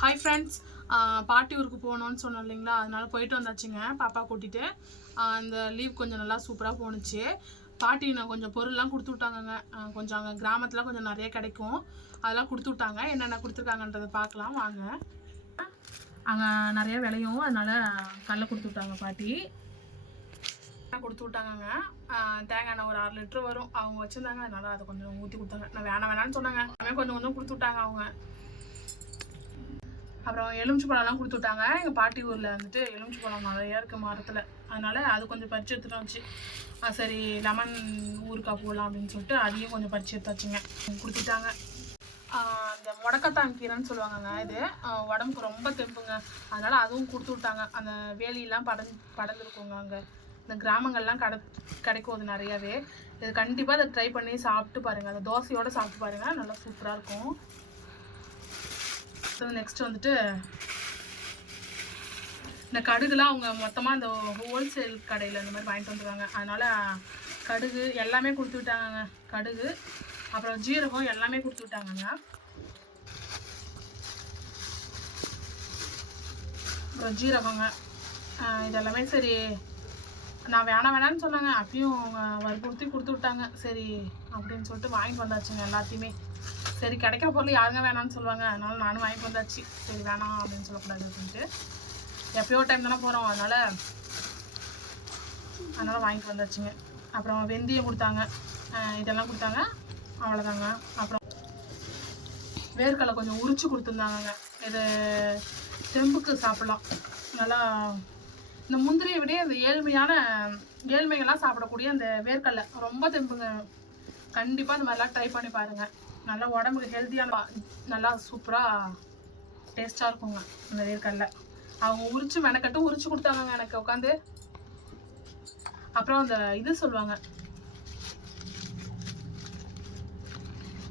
Hi friends, பாட்டி ஊருக்கு போகணுன்னு சொன்னோம் இல்லைங்களா, அதனால போயிட்டு வந்தாச்சுங்க பாப்பா கூட்டிகிட்டு. இந்த லீவ் கொஞ்சம் நல்லா சூப்பராக போணுச்சு. பாட்டி நான் கொஞ்சம் பொருள்லாம் கொடுத்து விட்டாங்கங்க. கொஞ்சம் அங்கே கிராமத்தில் கொஞ்சம் நிறைய கிடைக்கும், அதெல்லாம் கொடுத்து விட்டாங்க. என்னென்ன கொடுத்துருக்காங்கன்றதை பார்க்கலாம் வாங்க. அங்கே நிறைய விளையும், அதனால் கடலை கொடுத்து விட்டாங்க பாட்டி. கொடுத்து விட்டாங்கங்க. தேங்காய் எண்ணெய் ஒரு 6 லிட்டர் வரும், அவங்க வச்சுருந்தாங்க. அதனால் அதை கொஞ்சம் ஊற்றி கொடுத்தாங்க. நான் வேணான்னு சொன்னாங்க, கொஞ்சம் கொஞ்சம் கொடுத்து விட்டாங்க அவங்க. அப்புறம் எலுமிச்சி பழம்லாம் கொடுத்து விட்டாங்க. எங்கள் பாட்டி ஊரில் வந்துட்டு எலுமிச்சி பழம் நிறையா இருக்குது மரத்தில், அதனால் அது கொஞ்சம் பறித்து எடுத்துகிட்டு வந்துச்சு. சரி லெமன் ஊறுக்காய் போடலாம் அப்படின்னு சொல்லிட்டு அதையும் கொஞ்சம் பறித்து எடுத்தாச்சுங்க, கொடுத்துட்டாங்க. இந்த முடக்கத்தான் கீரைன்னு சொல்லுவாங்கங்க, இது உடம்புக்கு ரொம்ப தெம்புங்க. அதனால் அதுவும் கொடுத்து விட்டாங்க. அந்த வேலியெல்லாம் படர்ந்துருக்குங்க, அங்கே இந்த கிராமங்கள்லாம் கிடைக்கும் அது நிறையாவே. இது கண்டிப்பாக அதை ட்ரை பண்ணி சாப்பிட்டு பாருங்கள், அந்த தோசையோடு சாப்பிட்டு பாருங்கள், நல்லா சூப்பராக இருக்கும். நெக்ஸ்ட் வந்துட்டு இந்த கடுகுலாம் அவங்க மொத்தமாக இந்த ஹோல்சேல் கடையில் இந்த மாதிரி வாங்கிட்டு வந்துருவாங்க. அதனால் கடுகு எல்லாமே கொடுத்து விட்டாங்கங்க. கடுகு அப்புறம் ஜீரகம் எல்லாமே கொடுத்து விட்டாங்கங்க. அப்புறம் ஜீரகங்க இதெல்லாமே சரி நான் வேணான்னு சொன்னாங்க. அப்பயும் அவங்க வற்புறுத்தி கொடுத்து விட்டாங்க. சரி அப்படின்னு சொல்லிட்டு வாங்கிட்டு வந்தாச்சுங்க எல்லாத்தையுமே. சரி கிடைக்கிற பொருள் யாருங்க வேணான்னு சொல்லுவாங்க, அதனால நானும் வாங்கிட்டு வந்தாச்சு. சரி வேணாம் அப்படின்னு சொல்லக்கூடாது அப்படின்ட்டு, எப்பயோ டைம் தானே போகிறோம், அதனால் வாங்கிட்டு வந்தாச்சுங்க. அப்புறம் வெந்தயம் கொடுத்தாங்க, இதெல்லாம் கொடுத்தாங்க, அவ்வளோதாங்க. அப்புறம் வேர்க்கடலை கொஞ்சம் உரிச்சு கொடுத்துருந்தாங்க. இது தெம்புக்கு சாப்பிட்லாம் நல்லா. இந்த முந்திரியை விட இந்த ஏழ்மைகள்லாம் சாப்பிடக்கூடிய அந்த வேர்க்கடலை ரொம்ப தெம்புங்க. கண்டிப்பாக இந்த மாதிரிலாம் ட்ரை பண்ணி பாருங்கள். நல்லா உடம்புக்கு ஹெல்த்தியான நல்லா சூப்பராக டேஸ்ட்டாக இருக்குங்க இந்த வேர்க்கடலை. அவங்க மெனக்கட்டு உரிச்சு கொடுத்தாங்க எனக்கு உட்காந்து. அப்புறம் அந்த இது சொல்லுவாங்க,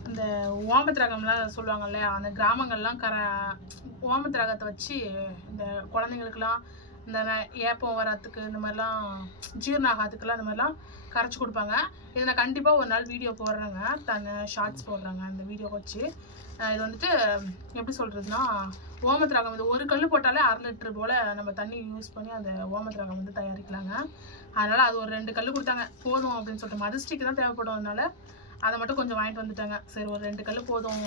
இந்த ஓமத்திரகம்லாம் சொல்லுவாங்க இல்லையா, அந்த கிராமங்கள்லாம் ஓமத்திரகத்தை வச்சு இந்த குழந்தைங்களுக்குலாம் இந்த ஏப்பம் வராதுக்கு, இந்த மாதிரிலாம் ஜீரணம் ஆகாதுக்கெல்லாம் இந்த மாதிரிலாம் கரைச்சி கொடுப்பாங்க. இதை நான் கண்டிப்பாக ஒரு நாள் வீடியோ போடுறேங்க, ஷார்ட்ஸ் போடுறாங்க அந்த வீடியோ வச்சு. இது வந்துட்டு எப்படி சொல்கிறதுனா, ஓமத்திரகம் இது ஒரு கல் போட்டாலே 1/2 லிட்டர் போல் நம்ம தண்ணி யூஸ் பண்ணி அந்த ஓமத்திரகம் வந்து தயாரிக்கலாங்க. அதனால் அது ஒரு 2 கல் கொடுத்தாங்க, போதும் அப்படின்னு சொல்லிட்டு. மதிஸ்டிக்கு தான் தேவைப்படும், அதனால அதை மட்டும் கொஞ்சம் வாங்கிட்டு வந்துட்டாங்க. சரி ஒரு 2 கல் போதும்,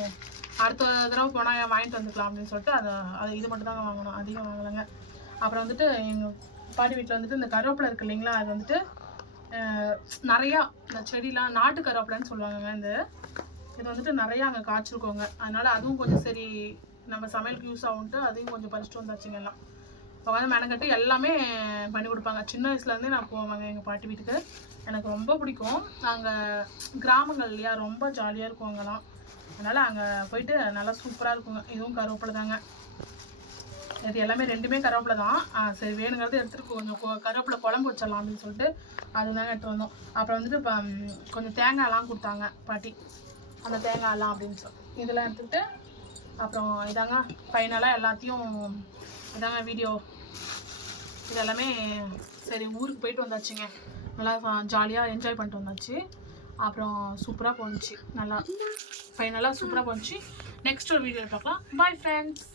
அடுத்த தடவை போனால் வாங்கிட்டு வந்துக்கலாம் அப்படின்னு சொல்லிட்டு அதை இது மட்டும் தாங்க வாங்கணும், அதிகம் வாங்கலைங்க. அப்புறம் வந்துட்டு எங்கள் பாட்டி வீட்டில் வந்துட்டு இந்த கருவேப்பிலை இருக்குது இல்லைங்களா, அது வந்துட்டு நிறையா இந்த செடிலாம் நாட்டு கருவேப்பிலைன்னு சொல்லுவாங்கங்க. இது வந்துட்டு நிறையா அங்கே காய்ச்சிருக்கோங்க. அதனால் அதுவும் கொஞ்சம் சரி நம்ம சமையலுக்கு யூஸ் ஆகும்ட்டு அதையும் கொஞ்சம் பறிச்சுட்டு வந்தாச்சுங்க. எல்லாம் உட்காந்து மெனக்கட்டு எல்லாமே பண்ணி கொடுப்பாங்க. சின்ன வயசுலேருந்தே நான் போவாங்க எங்கள் பாட்டி வீட்டுக்கு, எனக்கு ரொம்ப பிடிக்கும். அங்கே கிராமங்கள் இல்லையா, ரொம்ப ஜாலியாக இருக்கும் அங்கெல்லாம். அதனால் அங்கே போயிட்டு நல்லா சூப்பராக இருக்குங்க. இதுவும் கருவேப்பிலை தாங்க, இது எல்லாமே ரெண்டுமே கருவேப்பிலை தான். சரி வேணுங்கிறது எடுத்துகிட்டு கொஞ்சம் கருவேப்பிலை குழம்பு வச்சிடலாம் அப்படின்னு சொல்லிட்டு அதுதாங்க எடுத்து வந்தோம். அப்புறம் வந்துட்டு கொஞ்சம் தேங்காயெல்லாம் கொடுத்தாங்க பாட்டி, அந்த தேங்காயெல்லாம் அப்படின்னு சொல்லி இதெல்லாம் எடுத்துக்கிட்டு அப்புறம் இதாங்க ஃபைனலாக எல்லாத்தையும் இதாங்க வீடியோ. இதெல்லாமே சரி ஊருக்கு போயிட்டு வந்தாச்சுங்க, நல்லா ஜாலியாக என்ஜாய் பண்ணிட்டு வந்தாச்சு. அப்புறம் சூப்பராக போணுச்சு, நல்லா ஃபைனலாக சூப்பராக போணுச்சு. நெக்ஸ்ட் ஒரு வீடியோ பார்க்கலாம். Bye friends.